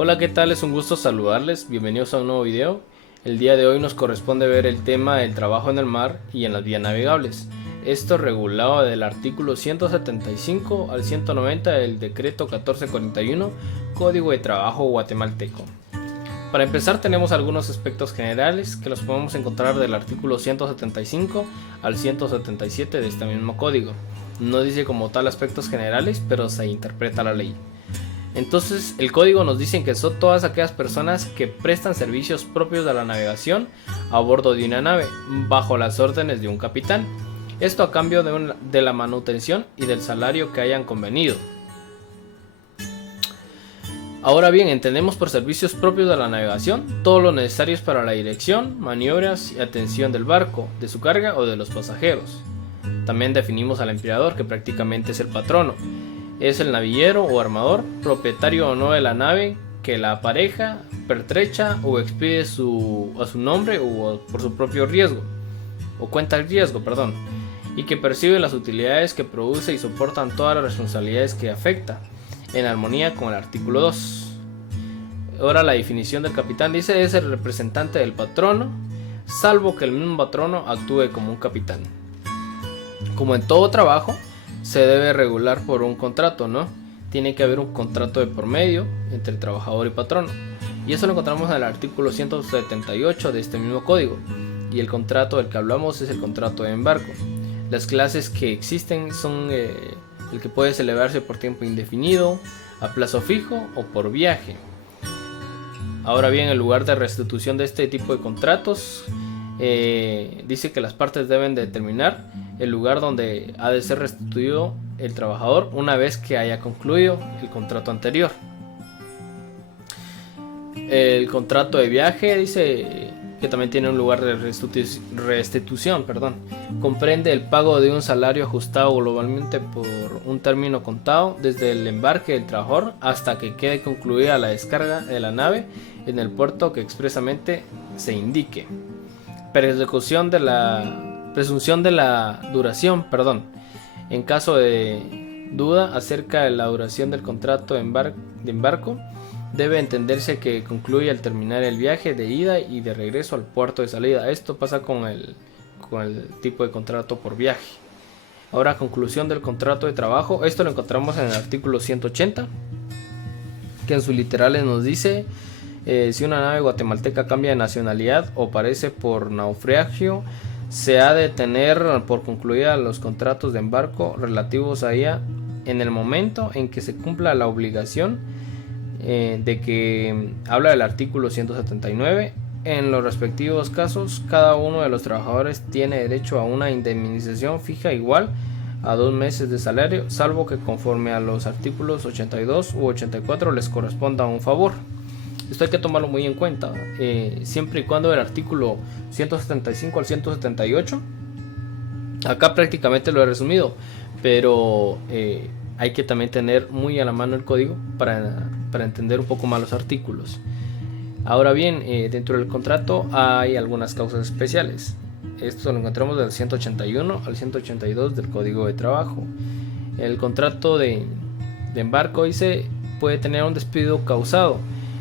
Hola, ¿qué tal? Es un gusto saludarles, bienvenidos a un nuevo video. El día de hoy nos corresponde ver el tema del trabajo en el mar y en las vías navegables. Esto regulado del artículo 175 al 190 del decreto 1441, Código de Trabajo guatemalteco. Para empezar tenemos algunos aspectos generales que los podemos encontrar del artículo 175 al 177 de este mismo código. No dice como tal aspectos generales, pero se interpreta la ley. Entonces el código nos dice que son todas aquellas personas que prestan servicios propios de la navegación a bordo de una nave bajo las órdenes de un capitán. Esto a cambio de la manutención y del salario que hayan convenido. Ahora bien, entendemos por servicios propios de la navegación todo lo necesario para la dirección, maniobras y atención del barco, de su carga o de los pasajeros. También definimos al empleador, que prácticamente es el patrono. Es el navillero o armador, propietario o no de la nave, que la apareja, pertrecha o expide a su nombre o por su propio riesgo, o cuenta el riesgo, y que percibe las utilidades que produce y soportan todas las responsabilidades que afecta, en armonía con el artículo 2. Ahora la definición del capitán dice: es el representante del patrono, salvo que el mismo patrono actúe como un capitán. Como en todo trabajo, se debe regular por un contrato, ¿no? Tiene que haber un contrato de por medio entre el trabajador y patrono. Y eso lo encontramos en el artículo 178 de este mismo código. Y el contrato del que hablamos es el contrato de embarco. Las clases que existen son el que puede celebrarse por tiempo indefinido, a plazo fijo o por viaje. Ahora bien, el lugar de restitución de este tipo de contratos dice que las partes deben determinar el lugar donde ha de ser restituido el trabajador una vez que haya concluido el contrato anterior. El contrato de viaje dice que también tiene un lugar de restitución. Comprende el pago de un salario ajustado globalmente por un término contado desde el embarque del trabajador hasta que quede concluida la descarga de la nave en el puerto que expresamente se indique. Presunción de la duración, en caso de duda acerca de la duración del contrato de embarco, debe entenderse que concluye al terminar el viaje de ida y de regreso al puerto de salida. Esto pasa con el tipo de contrato por viaje. Ahora, conclusión del contrato de trabajo. Esto lo encontramos en el artículo 180, que en sus literales nos dice: si una nave guatemalteca cambia de nacionalidad o parece por naufragio, se ha de tener por concluida los contratos de embarco relativos a ella en el momento en que se cumpla la obligación de que habla del artículo 179. En los respectivos casos, cada uno de los trabajadores tiene derecho a una indemnización fija igual a 2 meses de salario, salvo que conforme a los artículos 82 u 84 les corresponda un favor. Esto hay que tomarlo muy en cuenta, siempre y cuando el artículo 175 al 178, acá prácticamente lo he resumido, pero hay que también tener muy a la mano el código para entender un poco más los artículos. Ahora bien, dentro del contrato hay algunas causas especiales. Esto lo encontramos del 181 al 182 del Código de Trabajo. El contrato de embarco puede tener un despido causado.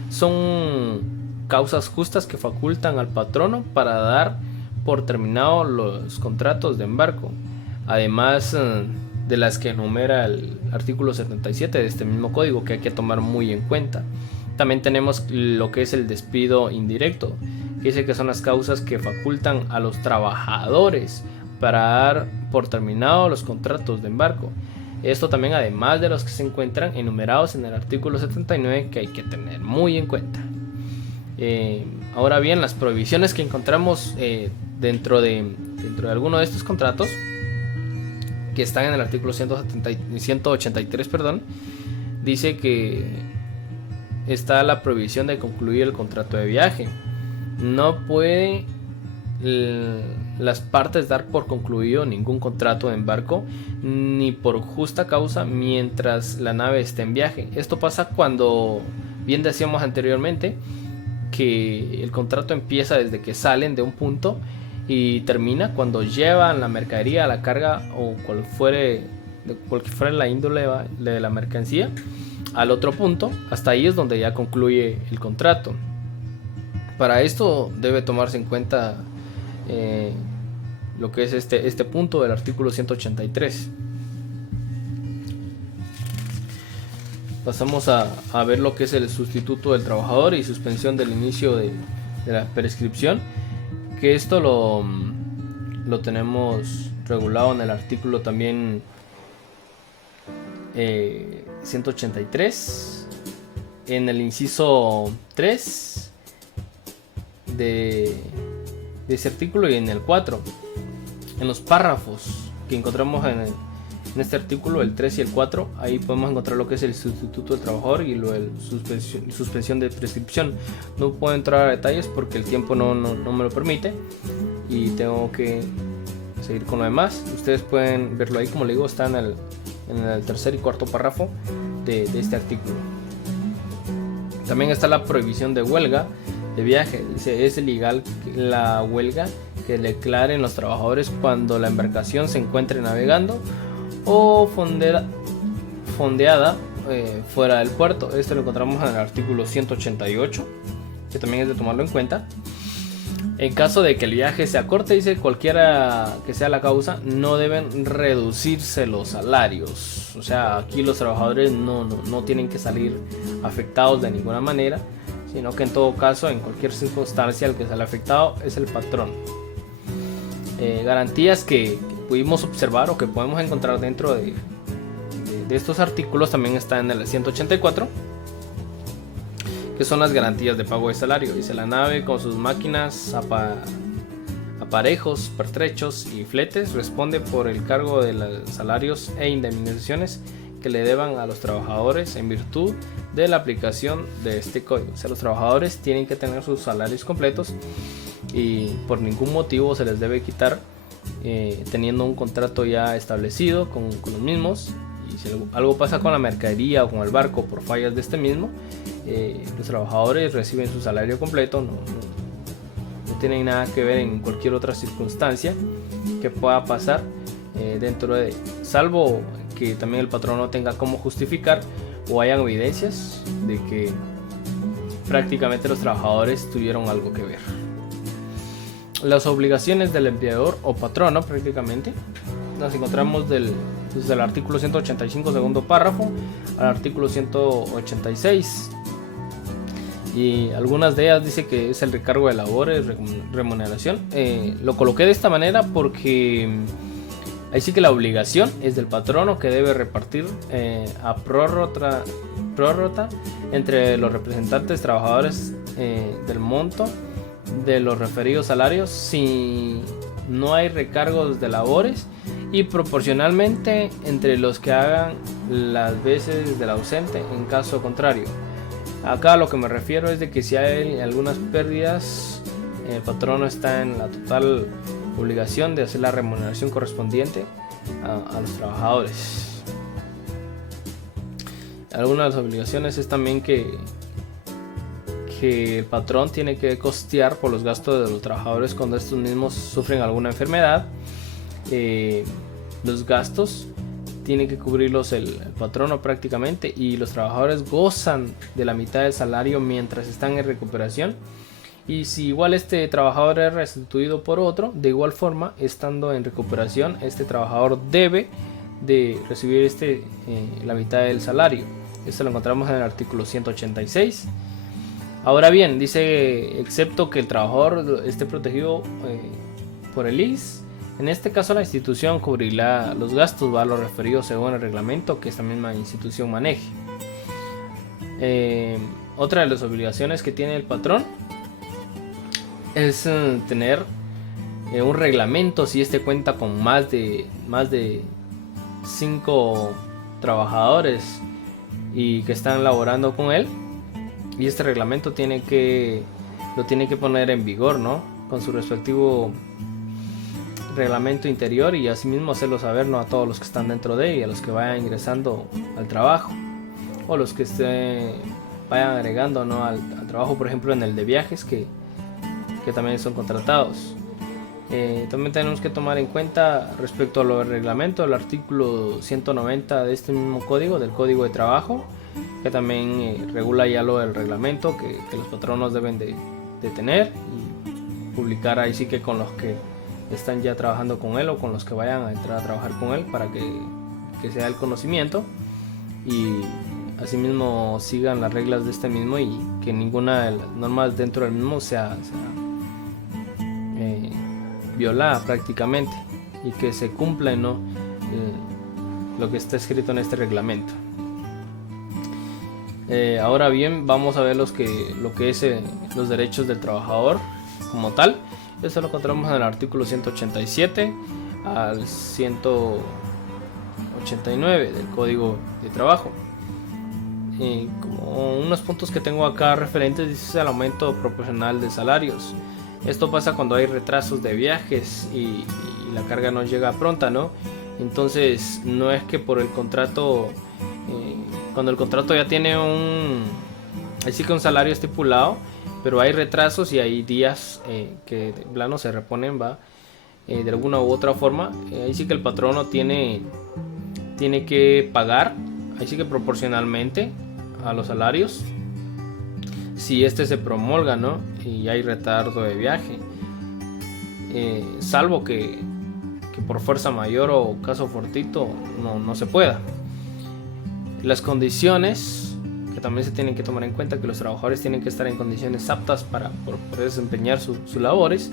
Son causas justas que facultan al patrono para dar por terminado los contratos de embarco, además de las que enumera el artículo 77 de este mismo código, que hay que tomar muy en cuenta. También tenemos lo que es el despido indirecto, que dice que son las causas que facultan a los trabajadores para dar por terminado los contratos de embarco. Esto también, además de los que se encuentran enumerados en el artículo 79, que hay que tener muy en cuenta. Ahora bien, las prohibiciones que encontramos dentro de alguno de estos contratos, que están en el artículo 183, dice que está la prohibición de concluir el contrato de viaje. No puede las partes dar por concluido ningún contrato de embarco ni por justa causa mientras la nave esté en viaje. Esto pasa cuando, bien decíamos anteriormente, que el contrato empieza desde que salen de un punto y termina cuando llevan la mercadería, la carga o cualquier fuera la índole de la mercancía al otro punto. Hasta ahí es donde ya concluye el contrato. Para esto debe tomarse en cuenta lo que es este punto del artículo 183. Pasamos a ver lo que es el sustituto del trabajador y suspensión del inicio de la prescripción, que esto lo tenemos regulado en el artículo también 183, en el inciso 3 de ese artículo, y en el 4, en los párrafos que encontramos en este artículo, el 3 y el 4, ahí podemos encontrar lo que es el sustituto del trabajador y lo del suspensión de prescripción. No puedo entrar a detalles porque el tiempo no me lo permite y tengo que seguir con lo demás. Ustedes pueden verlo ahí, como le digo, está en el tercer y cuarto párrafo de este artículo. También está la prohibición de huelga de viaje. Dice: es ilegal la huelga que declaren los trabajadores cuando la embarcación se encuentre navegando o fondeada fuera del puerto. Esto lo encontramos en el artículo 188, que también es de tomarlo en cuenta. En caso de que el viaje sea corto, dice, cualquiera que sea la causa, no deben reducirse los salarios. O sea, aquí los trabajadores no tienen que salir afectados de ninguna manera, sino que en todo caso, en cualquier circunstancia, el que sale afectado es el patrón. Garantías que pudimos observar o que podemos encontrar dentro de estos artículos también está en el 184, que son las garantías de pago de salario. Dice: la nave con sus máquinas, aparejos, pertrechos y fletes responde por el cargo de los salarios e indemnizaciones que le deban a los trabajadores en virtud de la aplicación de este código. O sea, los trabajadores tienen que tener sus salarios completos y por ningún motivo se les debe quitar, teniendo un contrato ya establecido con los mismos. Y si algo pasa con la mercadería o con el barco por fallas de este mismo, los trabajadores reciben su salario completo. No tienen nada que ver en cualquier otra circunstancia que pueda pasar dentro de, salvo que también el patrón no tenga cómo justificar o hayan evidencias de que prácticamente los trabajadores tuvieron algo que ver. Las obligaciones del empleador o patrono prácticamente las encontramos desde el artículo 185 segundo párrafo al artículo 186, y algunas de ellas dice que es el recargo de labores, remuneración. Lo coloqué de esta manera porque ahí sí que la obligación es del patrono, que debe repartir a prórrota entre los representantes trabajadores del monto de los referidos salarios si no hay recargos de labores, y proporcionalmente entre los que hagan las veces del ausente en caso contrario. Acá lo que me refiero es de que si hay algunas pérdidas, el patrono está en la total obligación de hacer la remuneración correspondiente a los trabajadores. Algunas de las obligaciones es también que el patrón tiene que costear por los gastos de los trabajadores cuando estos mismos sufren alguna enfermedad. Los gastos tiene que cubrirlos el patrono prácticamente, y los trabajadores gozan de la mitad del salario mientras están en recuperación. Y si igual este trabajador es restituido por otro, de igual forma, estando en recuperación, este trabajador debe de recibir la mitad del salario. Esto lo encontramos en el artículo 186. Ahora bien, dice, excepto que el trabajador esté protegido por el ISS, en este caso la institución cubrirá los gastos, a lo referido según el reglamento que esta misma institución maneje. Otra de las obligaciones que tiene el patrón es tener un reglamento si este cuenta con más de 5 trabajadores y que están laborando con él, y este reglamento lo tiene que poner en vigor, ¿no?, con su respectivo reglamento interior, y asimismo hacerlo saber, ¿no?, a todos los que están dentro de él y a los que vayan ingresando al trabajo, o los que vayan agregando, ¿no?, al trabajo, por ejemplo en el de viajes, que también son contratados. También tenemos que tomar en cuenta respecto a lo del reglamento, el artículo 190 de este mismo código, del Código de Trabajo, que también regula ya lo del reglamento que los patronos deben de tener, y publicar ahí sí que con los que están ya trabajando con él o con los que vayan a entrar a trabajar con él, para que sea el conocimiento y asimismo sigan las reglas de este mismo, y que ninguna de las normas dentro del mismo sea violada prácticamente, y que se cumpla, ¿no? Lo que está escrito en este reglamento. Ahora bien, vamos a ver lo que es los derechos del trabajador como tal. Esto lo encontramos en el artículo 187 al 189 del Código de Trabajo. Como unos puntos que tengo acá referentes, dice el aumento proporcional de salarios. Esto pasa cuando hay retrasos de viajes y la carga no llega pronta, ¿no? Entonces no es que por el contrato, cuando el contrato ya tiene así que un salario estipulado, pero hay retrasos y hay días que de plano se reponen, de alguna u otra forma, ahí sí que el patrono tiene que pagar, ahí sí que proporcionalmente a los salarios, si este se promulga, ¿no? Y hay retardo de viaje, salvo que por fuerza mayor o caso fortuito no se pueda. Las condiciones que también se tienen que tomar en cuenta, que los trabajadores tienen que estar en condiciones aptas para poder desempeñar sus labores.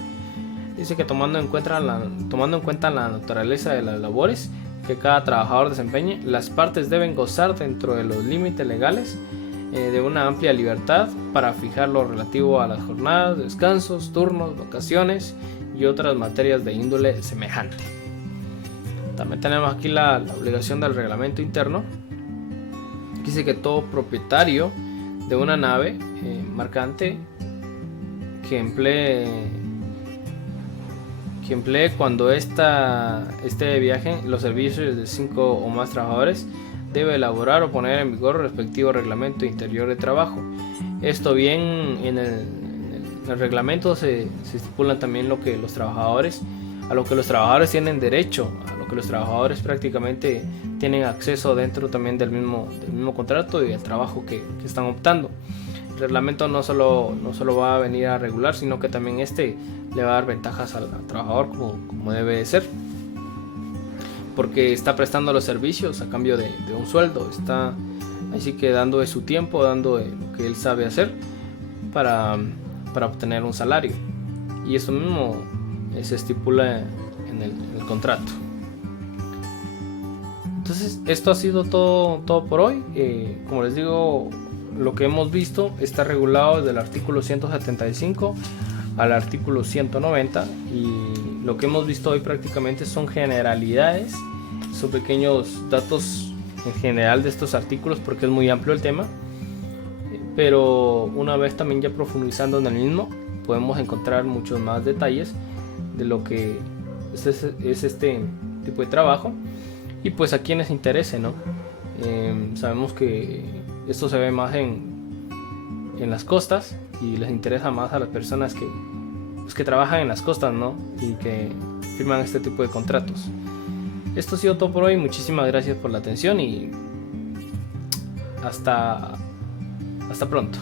Dice que tomando en cuenta la naturaleza de las labores que cada trabajador desempeñe, las partes deben gozar dentro de los límites legales de una amplia libertad para fijar lo relativo a las jornadas, descansos, turnos, vacaciones y otras materias de índole semejante. También tenemos aquí la obligación del reglamento interno. Dice que todo propietario de una nave mercante que emplee cuando esté de viaje los servicios de 5 o más trabajadores debe elaborar o poner en vigor el respectivo reglamento interior de trabajo. Esto bien, en el reglamento se estipulan también a lo que los trabajadores tienen derecho, a lo que los trabajadores prácticamente tienen acceso dentro también del mismo contrato y el trabajo que están optando. El reglamento no solo va a venir a regular, sino que también le va a dar ventajas al trabajador como debe de ser, porque está prestando los servicios a cambio de un sueldo, está así que dando de su tiempo, dando de lo que él sabe hacer para obtener un salario, y eso mismo se estipula en el contrato. Entonces esto ha sido todo por hoy. Como les digo, lo que hemos visto está regulado desde el artículo 175 al artículo 190, y lo que hemos visto hoy prácticamente son generalidades, son pequeños datos en general de estos artículos, porque es muy amplio el tema, pero una vez también ya profundizando en el mismo podemos encontrar muchos más detalles de lo que es este tipo de trabajo, y pues a quienes interese, ¿no? Sabemos que esto se ve más en las costas, y les interesa más a las personas que trabajan en las costas, ¿no? Y que firman este tipo de contratos. Esto ha sido todo por hoy. Muchísimas gracias por la atención y hasta pronto.